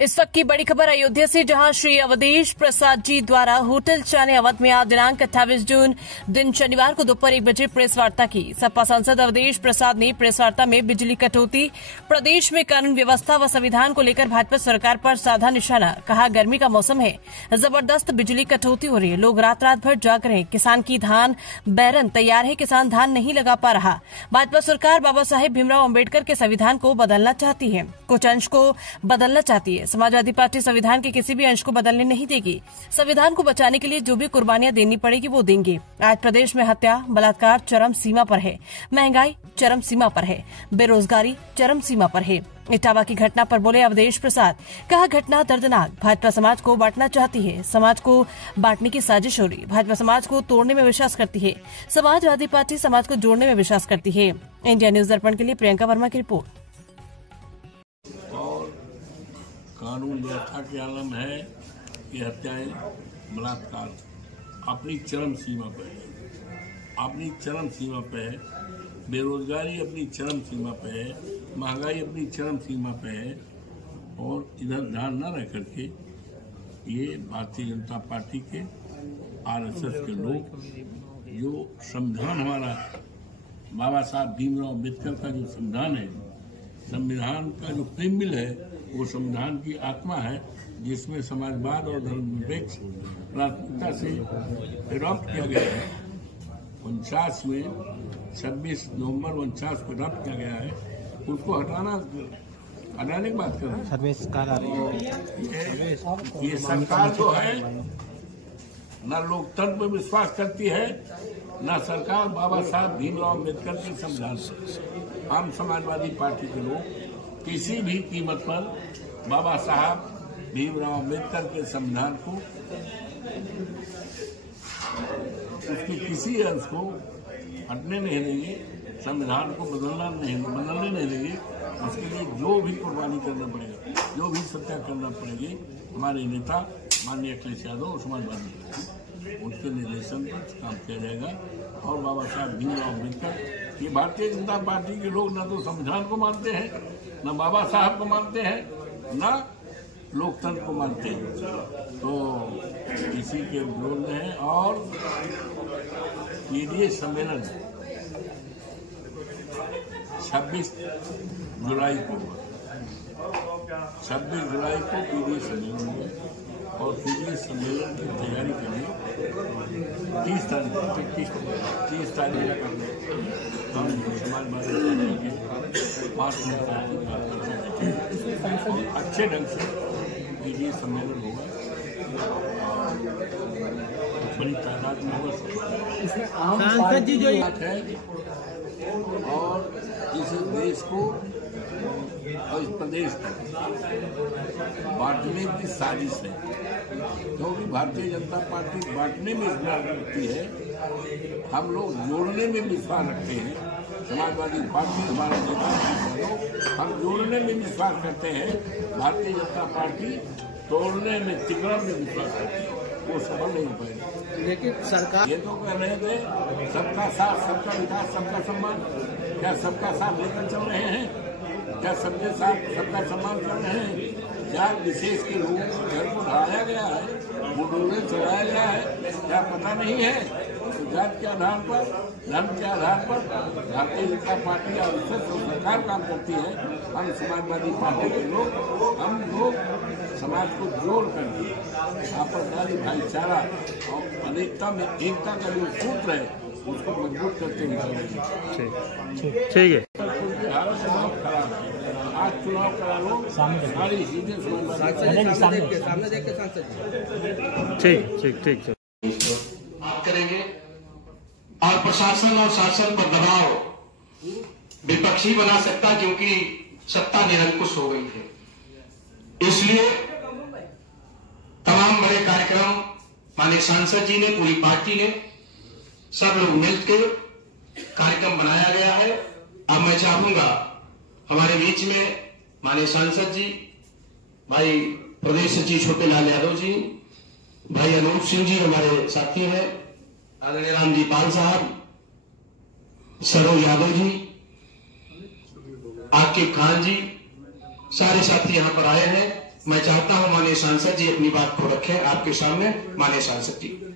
इस वक्त की बड़ी खबर अयोध्या से, जहां श्री अवधेश प्रसाद जी द्वारा होटल चाने अवध में आज दिनांक 28 जून दिन शनिवार को दोपहर 1 बजे प्रेस वार्ता की। सपा सांसद अवधेश प्रसाद ने प्रेस वार्ता में बिजली कटौती, प्रदेश में कानून व्यवस्था व संविधान को लेकर भाजपा सरकार पर साधा निशाना। कहा, गर्मी का मौसम है, जबरदस्त बिजली कटौती हो रही है, लोग रात रात भर जाग रहे हैं, किसान की धान बैरन तैयार है, किसान धान नहीं लगा पा रहा। भाजपा सरकार बाबा साहेब भीमराव अम्बेडकर के संविधान को बदलना चाहती है, कुछ अंश को बदलना चाहती है। समाजवादी पार्टी संविधान के किसी भी अंश को बदलने नहीं देगी। संविधान को बचाने के लिए जो भी कुर्बानियां देनी पड़ेगी वो देंगे। आज प्रदेश में हत्या, बलात्कार चरम सीमा पर है, महंगाई चरम सीमा पर है, बेरोजगारी चरम सीमा पर है। इटावा की घटना पर बोले अवधेश प्रसाद। कहा, घटना दर्दनाक, भाजपा समाज को बांटना चाहती है, समाज को बांटने की साजिश हो रही। भाजपा समाज को तोड़ने में विश्वास करती है, समाजवादी पार्टी समाज को जोड़ने में विश्वास करती है। इंडिया न्यूज दर्पण के लिए प्रियंका वर्मा की रिपोर्ट। कानून व्यवस्था के आलम है कि हत्याएं, बलात्कार अपनी चरम सीमा पर है, अपनी चरम सीमा पे है, बेरोजगारी अपनी चरम सीमा पे है, महंगाई अपनी चरम सीमा पे है। और इधर ध्यान न रह करके ये भारतीय जनता पार्टी के आरएसएस के लोग जो संविधान हमारा बाबा साहब भीमराव अम्बेडकर का जो संविधान है, संविधान का जो प्रेमिल है, वो संविधान की आत्मा है, जिसमें समाजवाद और धर्मनिरपेक्ष प्राथमिकता से अडॉप्ट किया गया है। 49 में 26 नवंबर 49 को अडॉप्ट किया गया है, उसको हटाने की बात कर रहे हैं। ये सरकार जो है न लोकतंत्र में विश्वास करती है, न सरकार बाबा साहब भीमराव अम्बेडकर के संविधान पर। हम समाजवादी पार्टी के लोग किसी भी कीमत पर बाबा साहब भीमराव अम्बेडकर के संविधान को, उसके किसी अंश को हटने नहीं देंगे, संविधान को बदलने नहीं देंगे। उसके लिए जो भी कुर्बानी करना पड़ेगा, जो भी सत्या करना पड़ेगी, हमारे नेता माननीय अखिलेश यादव और समाजवादी उनके निर्देशन पर काम किया जाएगा। और बाबा साहब भीमराव अम्बेडकर, ये भारतीय जनता पार्टी के लोग न तो संविधान को मानते हैं, न बाबा साहब को मानते हैं, न लोकतंत्र को मानते हैं, तो इसी के विरोध में है। और पीडीए सम्मेलन 26 जुलाई को पीडीए सम्मेलन हुआ और पीडीए सम्मेलन की तैयारी के लिए 30 तारीख हम समाजवादी अच्छे ढंग से पीडीए सम्मेलन होगा, बड़ी तादाद में होगा। सांसद जी जो है और इस देश को और इस प्रदेश को बांटने की साजिश है, क्योंकि भारतीय जनता पार्टी बांटने में विश्वास रखती है, हम लोग जोड़ने में विश्वास रखते हैं। समाजवादी पार्टी हमारा नेता, हम जोड़ने में विश्वास करते हैं, भारतीय जनता पार्टी तोड़ने में, तिकड़म में विश्वास करती है, वो सफल नहीं हो पाएगी। लेकिन सरकार ये तो कह रहे थे सबका साथ, सबका विकास, सबका सम्मान। क्या सबका साथ लेकर चल रहे हैं? क्या सबके साथ सबका सम्मान कर रहे हैं? जात विशेष के लोगों को घर को ढाया गया है, वो डोले चढ़ाया गया है, क्या पता नहीं है? तो जात के आधार पर, धर्म के आधार पर भारतीय जनता पार्टी और सरकार काम करती है। हम समाजवादी पार्टी के लोग, हम लोग समाज को जोड़ करके आपसवादी भाईचारा और अनेकता में एकता का जो सूत्र है, उसको मजबूत करते हुए ठीक है। आज चुनाव करा लो, सारी चीजें सामने देख के सांसद ठीक बात करेंगे। और प्रशासन और शासन पर दबाव विपक्षी बना सकता, क्योंकि सत्ता निरंकुश हो गई है। इसलिए तमाम बड़े कार्यक्रम माननीय सांसद जी ने, पूरी पार्टी ने, सब लोग मिलकर कार्यक्रम बनाया गया है। अब मैं चाहूंगा हमारे बीच में माननीय सांसद जी, भाई प्रदेश सचिव छोटे लाल यादव जी, भाई अनूप सिंह जी हमारे साथी हैं, आदरणीय रामजी पाल साहब, सरोज यादव जी, आकिब खान जी, सारे साथी यहां पर आए हैं। मैं चाहता हूं माननीय सांसद जी अपनी बात को रखें आपके सामने। माननीय सांसद जी।